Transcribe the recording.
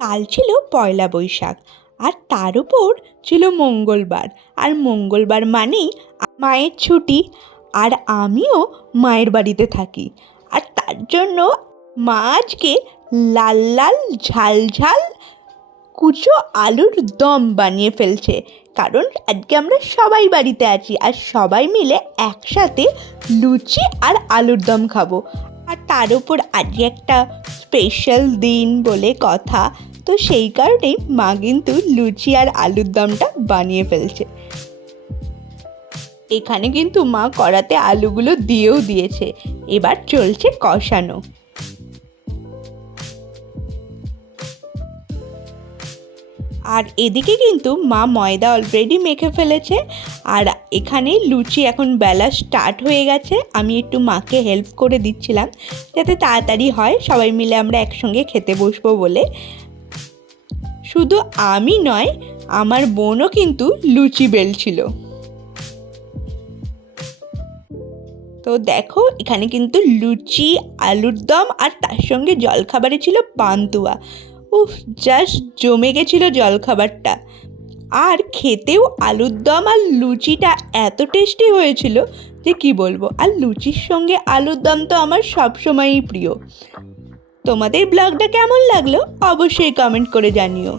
কাল ছিল পয়লা বৈশাখ, আর তার উপর ছিল মঙ্গলবার। আর মঙ্গলবার মানেই মায়ের ছুটি, আর আমিও মায়ের বাড়িতে থাকি। আর তার জন্য মা আজকে লাল লাল ঝাল ঝাল কুচো আলুর দম বানিয়ে ফেলছে। কারণ আজকে আমরা সবাই বাড়িতে আছি, আর সবাই মিলে একসাথে লুচি আর আলুর দম খাবো। আর তার উপর আজকে একটা স্পেশাল দিন বলে কথা, তো সেই কারণেই মা কিন্তু লুচি আর আলুর দমটা বানিয়ে ফেলছে। এখানে কিন্তু মা কড়াতে আলুগুলো দিয়েও দিয়েছে, এবার চলছে কষানো। আর এদিকে কিন্তু মা ময়দা অলরেডি মেখে ফেলেছে, আর এখানে লুচি এখন বেলা স্টার্ট হয়ে গেছে। আমি একটু মাকে হেল্প করে দিচ্ছিলাম যাতে তাড়াতাড়ি হয়, সবাই মিলে আমরা একসঙ্গে খেতে বসবো বলে। শুধু আমি নয়, আমার বোনও কিন্তু লুচি বেলছিল। তো দেখো এখানে কিন্তু লুচি, আলুর দম আর তার সঙ্গে জলখাবারে ছিল পান্তুয়া। উফ, জাস্ট জমে গেছিলো জলখাবারটা। আর খেতেও আলুর দম আর লুচিটা এত টেস্টি হয়েছিল যে কি বলবো। আর লুচির সঙ্গে আলুর দম তো আমার সবসময়ই প্রিয়। তোমাদের ব্লগটা কেমন লাগলো অবশ্যই কমেন্ট করে জানিও।